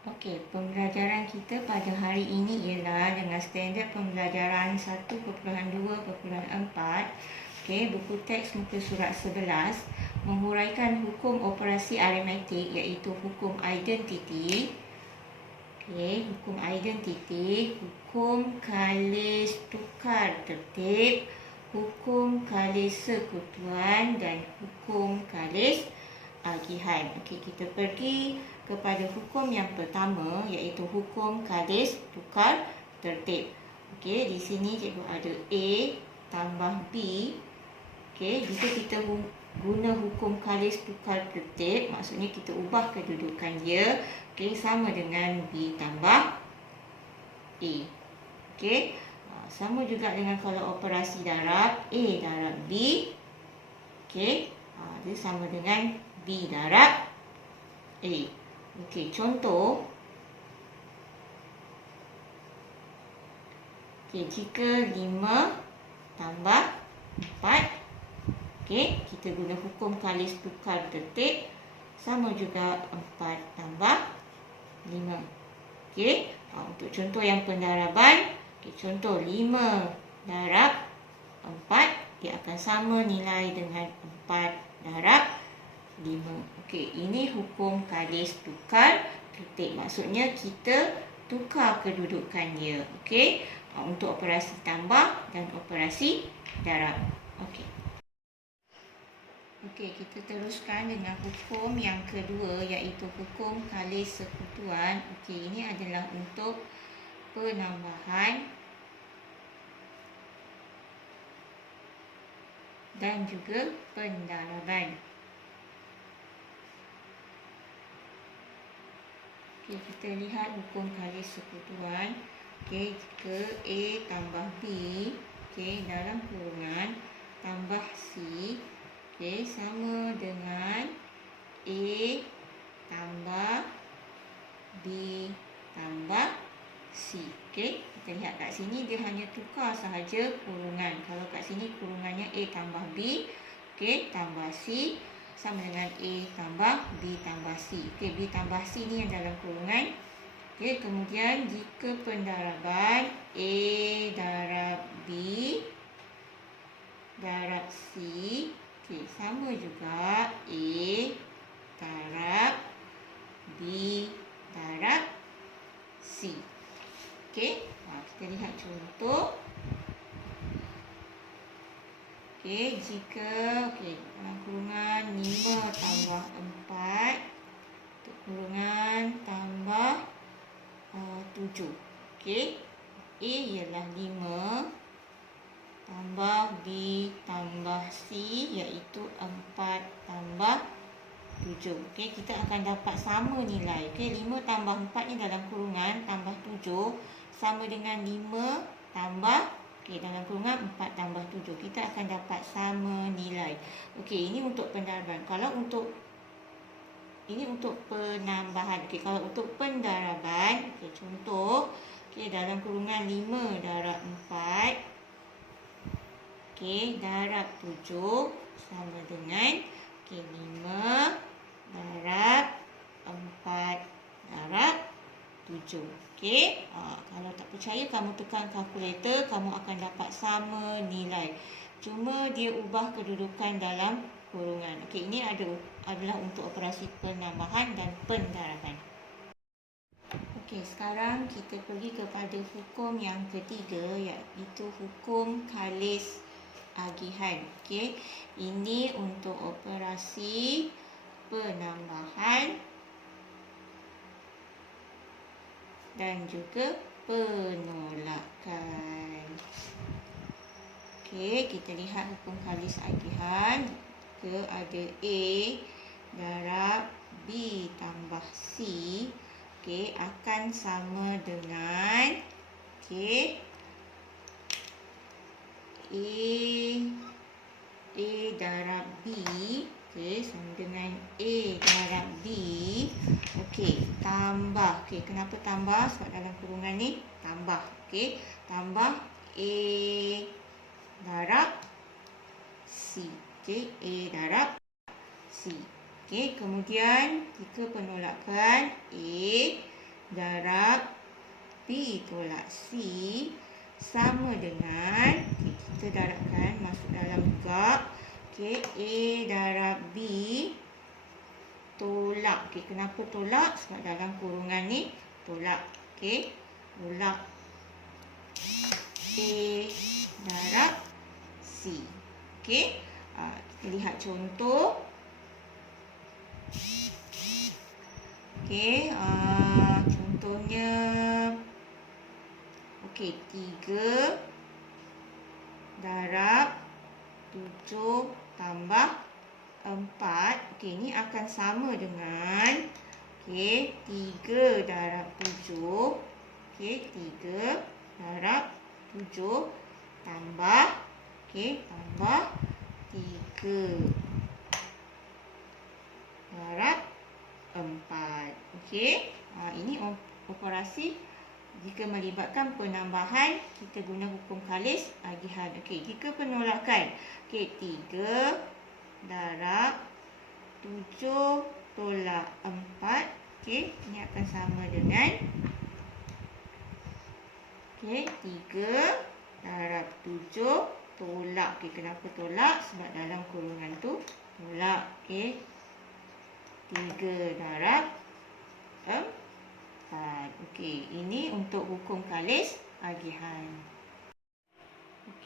Okey, pembelajaran kita pada hari ini ialah dengan standard pembelajaran 1.2.4. Okey, buku teks muka surat 11 menghuraikan hukum operasi aritmetik iaitu hukum identiti. Okey, hukum identiti, hukum kalis tukar tertib, hukum kalis sekutuan dan hukum kalis agihan. Okey, kita pergi kepada hukum yang pertama iaitu hukum kalis tukar tertib. Okey, di sini cikgu ada A tambah B. Okey, jika kita guna hukum kalis tukar tertib, maksudnya kita ubah kedudukan dia, okey, sama dengan B tambah A. Okey, sama juga dengan kalau operasi darab A darab B. Okey, dia sama dengan B darab A. Okey, contoh. Okey, jika 5 tambah 4, okey, kita guna hukum kalis tukar tertib, sama juga 4 tambah 5. Okey, untuk contoh yang pendaraban, okey, contoh 5 darab 4, dia akan sama nilai dengan 4 darab 5. Okey, ini hukum kalis tukar tertib. Maksudnya kita tukar kedudukan dia. Okey, untuk operasi tambah dan operasi darab. Okey. Okey, kita teruskan dengan hukum yang kedua iaitu hukum kalis sekutuan. Okey, ini adalah untuk penambahan dan juga pendaraban. Okey, kita lihat hukum kalis sekutuan. Okey, jika A tambah B, okey, dalam kurungan tambah C, okey, sama dengan A tambah B tambah C. Okey, kita lihat kat sini dia hanya tukar sahaja kurungan. Kalau kat sini kurungannya A tambah B, okey, tambah C, sama dengan A tambah B tambah C. Okey, B tambah C ni yang dalam kurungan. Okey, kemudian jika pendaraban A darab B darab C, okey, sama juga A darab B darab C. Okey, kita lihat contoh. Okey, jika dalam kurungan 5 tambah 4, untuk kurungan tambah 7. Okey, A ialah 5 tambah B tambah C iaitu 4 tambah 7. Okey, kita akan dapat sama nilai. Okey, 5 tambah 4 ni dalam kurungan tambah 7 sama dengan 5 tambah, okey, dalam kurungan 4 tambah 7. Kita akan dapat sama nilai. Okey, ini untuk pendaraban. Kalau untuk ini untuk penambahan. Okey, kalau untuk pendaraban, okey, contoh, okey, dalam kurungan 5 darab 4, okey, darab 7 sama dengan, okey, 5 darab 4 darab 7. Okey, kalau tak percaya kamu tekan kalkulator, kamu akan dapat sama nilai. Cuma dia ubah kedudukan dalam kurungan. Okey, ini adalah untuk operasi penambahan dan pendaraban. Okey, sekarang kita pergi kepada hukum yang ketiga iaitu hukum kalis agihan. Okey, ini untuk operasi penambahan dan juga penolakan. Okey, kita lihat hukum kalis agihan. Ada A darab B tambah C, okey, akan sama dengan, okey, A darab B, okey, sama dengan A darab B, okey, tambah, okey, kenapa tambah? Sebab dalam kurungan ni tambah, okey, tambah A darab C. Okey, A darab C. Okey, kemudian jika penolakan A darab B tolak C sama dengan, kita darabkan masuk dalam juga. A darab B tolak. Kenapa tolak? Sebab dalam kurungan ni tolak. Tolak A darab C. Kita lihat contoh. Contohnya 3 darab 7 tambah 4. Ini akan sama dengan 3 darab 7. 3 darab 7 tambah tambah 3 darab 4. Ini operasi jika melibatkan penambahan, kita guna hukum kalis agihan. Jika penolakan, 3 darab 7 tolak 4. Ini akan sama dengan 3 darab 7 tolak. Kenapa tolak? Sebab dalam kurungan tu tolak. 3 darab 4. Ini untuk hukum kalis agihan.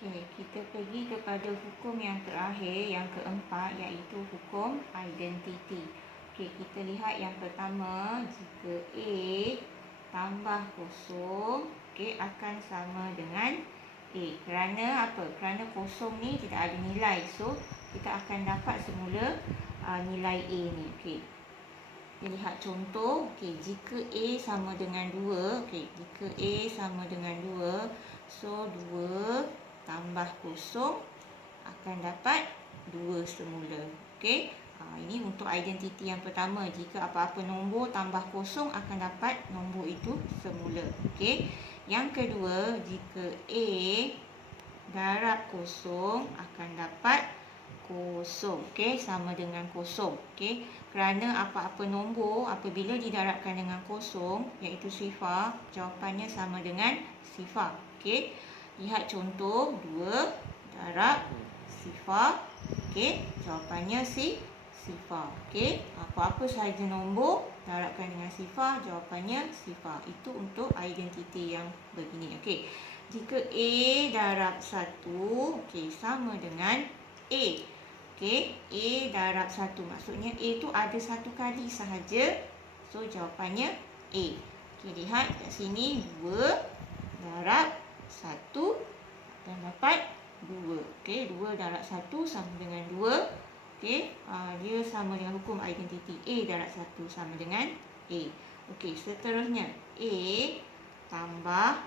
Kita pergi kepada hukum yang terakhir, yang keempat, iaitu hukum identiti. Kita lihat yang pertama, jika A tambah kosong, akan sama dengan A. Kerana apa? Kerana kosong ni tidak ada nilai. So, kita akan dapat semula nilai A ni. Kita lihat contoh. Jika A sama dengan 2, jika A sama dengan 2, so 2 tambah kosong akan dapat 2 semula. Ini untuk identiti yang pertama. Jika apa-apa nombor tambah kosong akan dapat nombor itu semula. Yang kedua, jika A darab kosong akan dapat kosong. Sama dengan kosong. Kerana apa-apa nombor apabila didarabkan dengan kosong, iaitu sifar, jawapannya sama dengan sifar. Lihat contoh 2 darab sifar. Jawapannya sifar. Apa-apa sahaja nombor darabkan dengan sifar, jawapannya sifar. Itu untuk identiti yang begini. Jika A darab 1, sama dengan A. A darab 1. Maksudnya A tu ada satu kali sahaja. So, jawapannya A. Lihat kat sini. 2 darab 1 dan dapat 2. 2 darab 1 sama dengan 2. Dia sama dengan hukum identiti. A darab 1 sama dengan A. Seterusnya. A tambah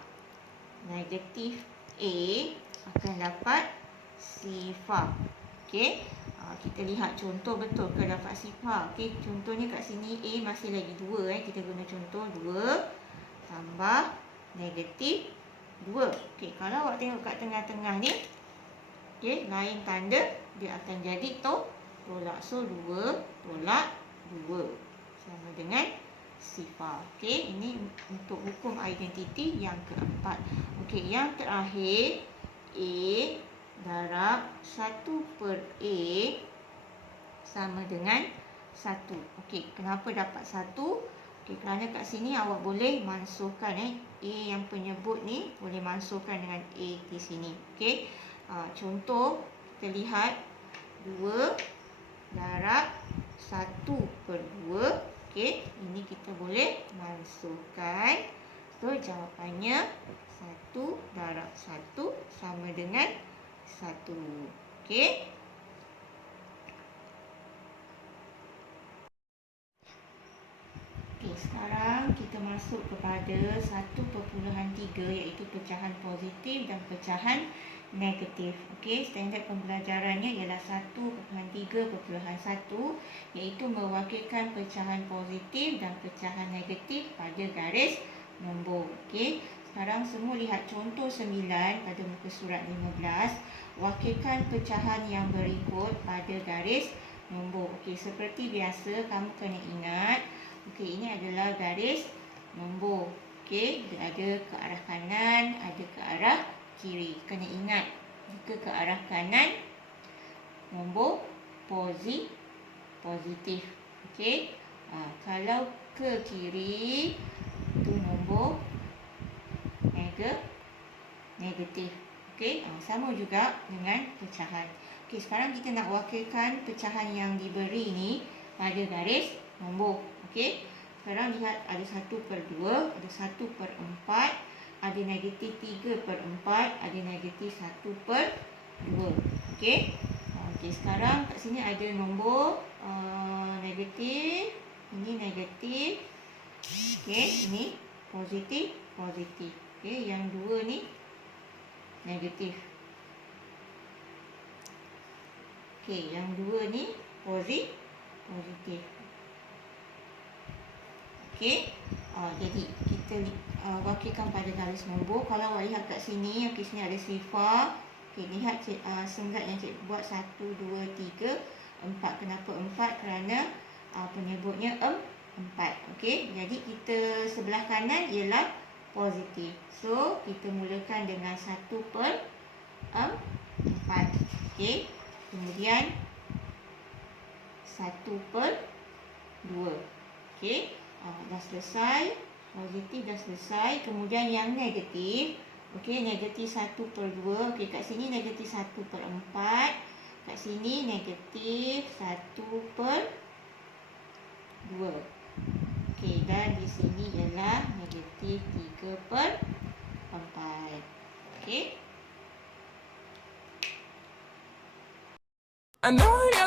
negatif A akan dapat sifar. Kita lihat contoh betul ke dapat sifar. Contohnya kat sini A masih lagi 2. Kita guna contoh 2 tambah negatif 2. Kalau awak tengok kat tengah-tengah ni, lain tanda, dia akan jadi tolak. So 2 tolak 2 sama dengan sifar. Ini untuk hukum identiti yang keempat. Yang terakhir, A darab 1 per A sama dengan 1. Kenapa dapat 1? Kerana kat sini awak boleh mansuhkan. A yang penyebut ni boleh mansuhkan dengan A di sini. Contoh, kita lihat 2 darab 1 per 2. Ini kita boleh mansuhkan. So, jawapannya 1 darab 1 sama dengan 1. Sekarang kita masuk kepada 1.3, iaitu pecahan positif dan pecahan negatif. Standard pembelajarannya ialah 1.3.1, iaitu mewakilkan pecahan positif dan pecahan negatif pada garis nombor. Sekarang semua lihat contoh 9 pada muka surat 15. Wakilkan pecahan yang berikut pada garis nombor. Seperti biasa, kamu kena ingat, ini adalah garis nombor. Okey, dia ada ke arah kanan, ada ke arah kiri. Kena ingat, jika ke arah kanan, nombor positif. Okey, kalau ke kiri, itu nombor negatif. Okey, sama juga dengan pecahan. Okey, sekarang kita nak wakilkan pecahan yang diberi ni pada garis nombor. Okey, sekarang lihat ada 1/2, ada 1/4, ada negatif 3/4, ada negatif 1/2. Okey. Okey, sekarang kat sini ada nombor negatif, ini negatif. Okey, ini positif. Okey, yang dua ni negatif. Okey, yang dua ni positif. Okey, jadi kita wakilkan pada garis nombor. Kalau awak lihat kat sini, okey, sini ada sifar. Okey, lihat senggat yang cikgu buat 1, 2, 3, 4. Kenapa 4? Kerana penyebutnya 4. Okey, jadi kita sebelah kanan ialah positif. So, kita mulakan dengan 1/4. Okey, kemudian 1/2. Okey, dah selesai. Positif dah selesai. Kemudian yang negatif. Okey, negatif 1/2. Okey, kat sini negatif 1/4. Kat sini negatif 1/2. Okey, dan di sini ialah negatif 3/4. Okey. I know you're